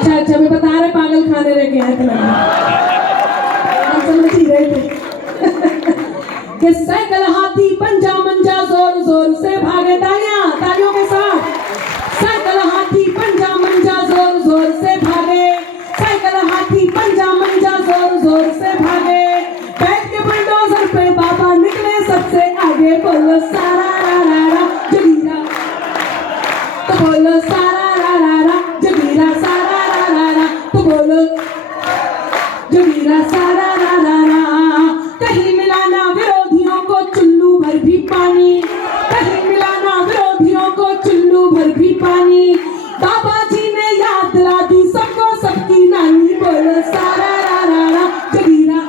अच्छा अच्छा, मैं बता रहे पागल खाने लेके आए थे, हम समझ ही रहे थे कि साइकिल हाथी पंजा मंजा जोर जोर से भागे, तालियां तालियों के साथ। साइकिल हाथी पंजा मंजा जोर जोर से भागे, साइकिल हाथी पंजा मंजा जोर जोर से भागे, बैठ के बुलडोजर पे बाबा निकले सबसे आगे, बोलो सारा रा रा रा जगीरा, तो बोलो सारा रा रा रा जगीरा, सारा रा रा रा, तो बोलो जगीरा सारा रा रा रा। कहीं मिलाना विरोधियों को चुल्लू भर भी पानी, कहीं मिलाना विरोधियों को चुल्लू भर भी पानी, बाबा जी ने याद दिला दी सबको सबकी नानी, बोलो सारा रा रा रा जगीरा,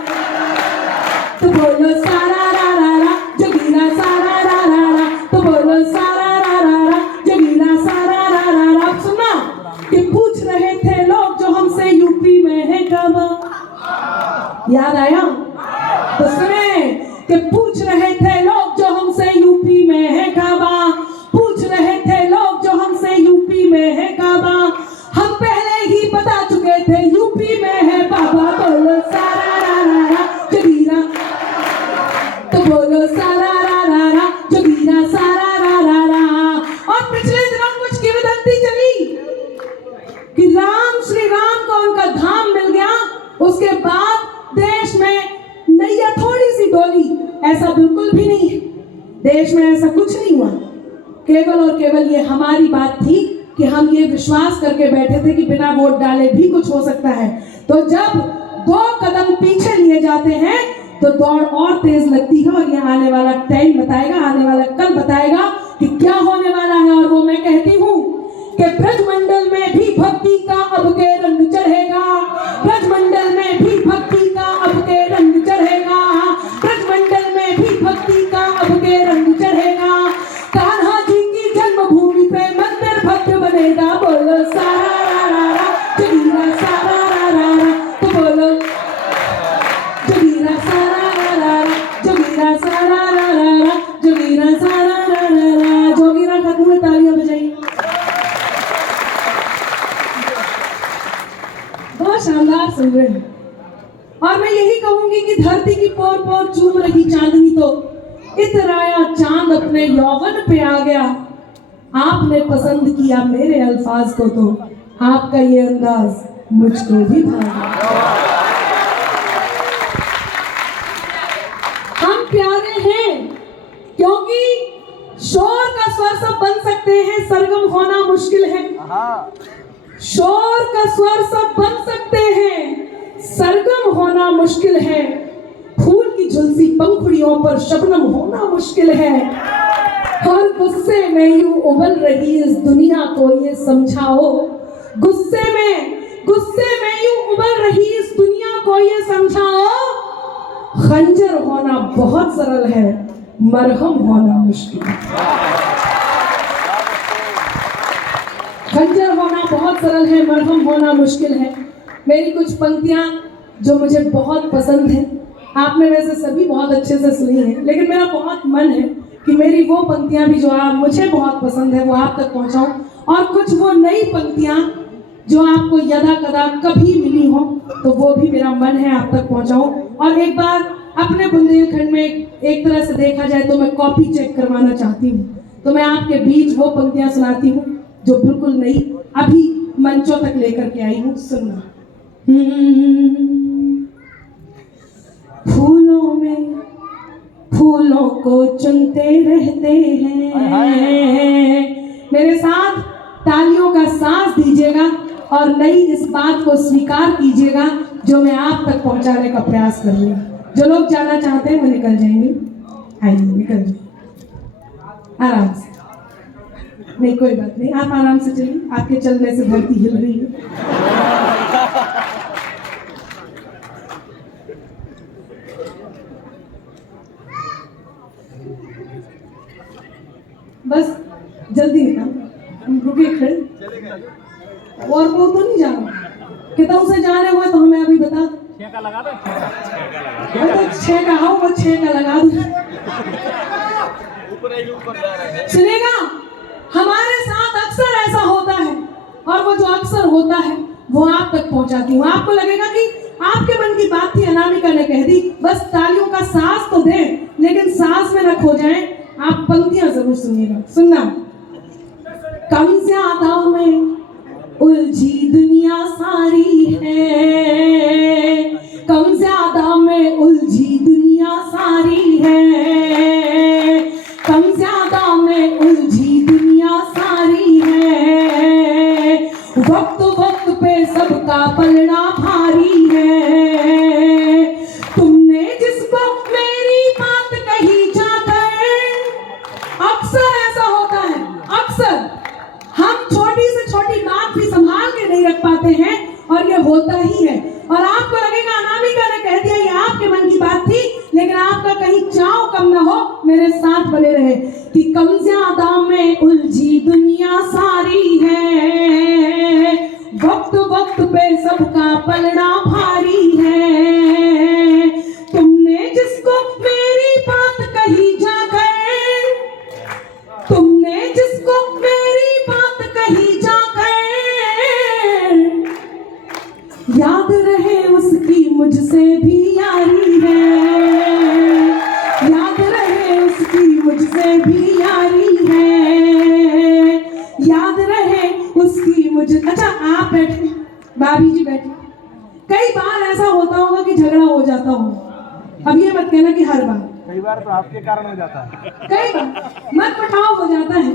तो बोलो सारा रा रा रा जगीरा, सारा रा रा रा, तो बोलो सारा रा रा रा जगीरा, सारा रा रा रा। सुना कि पूछ रहे थे लोग जो हमसे यूपी में है काबा, याद आया? तो सुने कि पूछ रहे थे लोग जो हमसे यूपी में है काबा, पूछ रहे थे लोग जो हमसे यूपी में है काबा, हम पहले ही बता चुके थे यूपी में है बाबा, बोलो सारा रा रा रा जगीरा, तो बोलो सारा रा रा रा जगीरा, सारा रा रा रा। और पिछले दिनों कुछ किंवदंती चली कि राम श्री राम को उनका धाम मिल गया, उसके बाद देश में नैया थोड़ी सी डोली, ऐसा बिल्कुल भी नहीं है, देश में ऐसा कुछ नहीं हुआ। केवल और केवल ये हमारी बात थी कि हम ये विश्वास करके बैठे थे कि बिना वोट डाले भी कुछ हो सकता है। तो जब 2 कदम पीछे लिए जाते हैं तो दौड़ और तेज लगती है, और ये आने वाला टाइम बताएगा, आने वाला कल बताएगा कि क्या होने वाला है। और वो मैं कहती हूँ कि ब्रजमंडल में भी भक्ति का अब के रंग चढ़ेगा, ब्रजमंडल में भी भक्ति का अब के रंग चढ़ेगा, ब्रजमंडल में भी भक्ति का अब के रंग चढ़ेगा, कान्हा जी की जन्मभूमि पे मंदिर भव्य बनेगा, बोलो सारा रा रा रा जगीरा, सारा रा रा रा, तो बोलो जगीरा, सारा रा रा रा जगीरा, सारा रा रा रा जगीरा, सारा रा रा रा। जोगीरा खत्म हुए, तालियां बजाइए। बहुत शानदार सुन रहे हैं। और मैं यही कहूंगी कि धरती की पोर पोर चूम रही चांदनी तो इतराया चांद अपने यौवन पे आ गया, आपने पसंद किया मेरे अल्फाज को तो आपका ये अंदाज मुझको भी भाया। हम प्यारे हैं क्योंकि शोर का स्वर सब बन सकते हैं, सरगम होना मुश्किल है। शोर का स्वर सब बन सकते हैं, सरगम होना मुश्किल है, फूल की झुलसी पंखुड़ियों पर शबनम होना मुश्किल है, हर गुस्से में यूं उबल रही इस दुनिया को ये समझाओ, गुस्से में यूं उबल रही इस दुनिया को ये समझाओ, खंजर होना बहुत सरल है, मरहम होना मुश्किल है। खंजर होना बहुत सरल है, मरहम होना मुश्किल है। मेरी कुछ पंक्तियां जो मुझे बहुत पसंद है, आपने वैसे सभी बहुत अच्छे से सुनी है, लेकिन मेरा बहुत मन है कि मेरी वो पंक्तियां भी जो आप मुझे बहुत पसंद है वो आप तक पहुंचाऊं, और कुछ वो नई पंक्तियां जो आपको यदा कदा कभी मिली हो तो वो भी मेरा मन है आप तक पहुंचाऊं। और एक बार अपने बुंदेलखंड में एक तरह से देखा जाए तो मैं कॉपी चेक करवाना चाहती हूँ, तो मैं आपके बीच वो पंक्तियां सुनाती हूँ जो बिल्कुल नई अभी मंचों तक लेकर के आई हूँ। सुनना। फूलों में फूलों को चुनते रहते हैं, मेरे साथ तालियों का सांस दीजिएगा और नई इस बात को स्वीकार कीजिएगा जो मैं आप तक पहुंचाने का प्रयास कर रही हूँ। जो लोग जाना चाहते हैं वो निकल जाएंगे, आइए निकल जाइए आराम से। नहीं कोई बात नहीं, आप आराम से चलिए, आपके चलने से धरती हिल रही है। बस जल्दी निकल, रुके खड़े, और वो तो नहीं जाना, कितों से जाने हुए तो हमें अभी बता। 6 का लगा दो, 6 का आओ, वो 6 का लगा दो। सुनेगा, हमारे साथ अक्सर ऐसा होता है, और वो जो अक्सर होता है वो आप तक पहुंचाती हूँ। आपको लगेगा कि आपके मन की बात थी, अनामिका ने कह दी, बस तालियों का सांस तो दें, लेकिन सांस में न खो जाएं। आप पंक्तियां जरूर सुनिएगा, सुनना। कम ज्यादा में उलझी दुनिया सारी है, कम ज्यादा में उलझी दुनिया सारी है, कम ज्यादा में उलझी दुनिया सारी है, वक्त वक्त पे सबका पलड़ा भारी है, तुमने जिसको मेरी बात कही जाकर, अक्सर ऐसा होता है, अक्सर हम छोटी से छोटी बात भी संभाल के नहीं रख पाते हैं, और ये होता ही है। और आपको लगेगा अनामिका ने कह दिया, ये आपके मन की बात थी, लेकिन आपका कहीं चाव कम ना हो, मेरे साथ बने रहे कि कम ज्यादा में उलझी दुनिया सारी है, वक्त वक्त पे सबका पलड़ा भारी है, तुमने जिसको मेरी बात कही जाकर, तुमने जिसको मेरी बात कही जाकर, याद रहे उसकी मुझसे भी यारी है, याद रहे उसकी मुझसे भी यारी है, याद रहे उसकी मुझे। अच्छा आप बैठे, भाभी जी बैठे। कई बार ऐसा होता होगा कि झगड़ा हो जाता होगा, अब ये मत कहना कि हर बार, कई बार तो आपके कारण हो जाता है, कई बार मनमुटाव हो जाता है,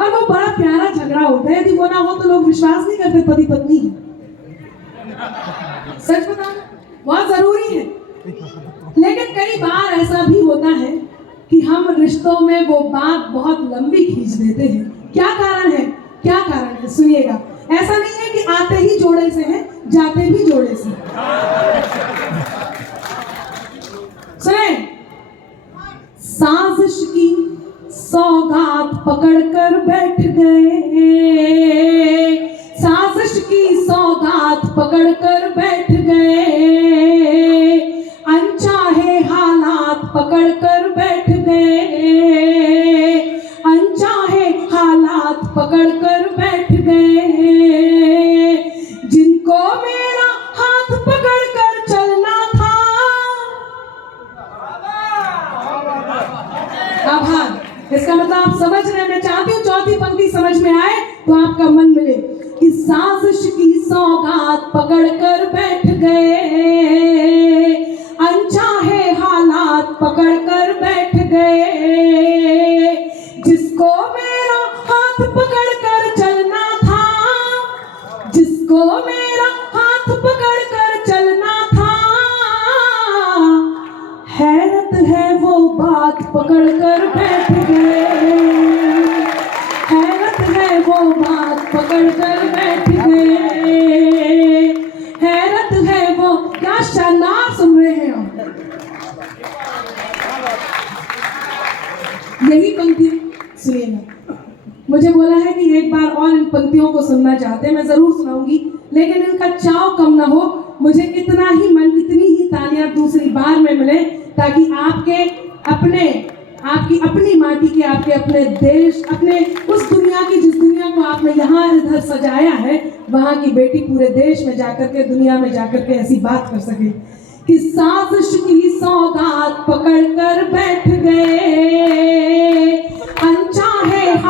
और वो बड़ा प्यारा झगड़ा होता है। यदि वो ना हो तो लोग विश्वास नहीं करते पति पत्नी है। सच बताना बहुत जरूरी है। लेकिन कई बार ऐसा भी होता है कि हम रिश्तों में वो बात बहुत लंबी खींच देते हैं। क्या कारण है, क्या कारण है, सुनिएगा। ऐसा नहीं है कि आते ही जोड़े से है, जाते भी जोड़े से। सुने, साजिश की सौगात पकड़कर बैठ गए, साजिश की सौगात पकड़कर बैठ गए, अनचाहे हालात पकड़कर बैठ गए, अनचाहे हालात पकड़कर बैठ गए, जिनको मेरा हाथ पकड़कर चलना था। आभार। इसका मतलब आप समझ रहे हैं। मैं चाहती हूँ चौथी पंक्ति समझ में आए तो आपका मन मिले कि साजिश की सौगात पकड़कर बैठ गए, अनचाहे हालात पकड़कर बैठ गए, जिसको मेरा हाथ पकड़कर चलना था, जिसको मेरा हाथ पकड़कर चलना था, हैरत है वो बात पकड़कर बैठ गए, हैरत है वो बात पकड़कर बैठ गए, हैरत है वो। क्या शानदार सुन रहे हैं हम। यही पंक्ति सुनिएगा। मुझे बोला है कि एक बार और इन पंक्तियों को सुनना चाहते हैं, मैं जरूर सुनाऊंगी, लेकिन इनका चाव कम ना हो। मुझे इतना ही मन, इतनी ही तालियां दूसरी बार में मिले, ताकि आपके अपने, आपकी अपनी माटी के, आपके अपने देश, अपने उस दुनिया की, जिस दुनिया को आपने यहाँ इधर सजाया है, वहाँ की बेटी पूरे देश में जाकर के, दुनिया में जाकर के ऐसी बात कर सके कि साजिश की सौगात पकड़कर बैठ गए, अनचाहे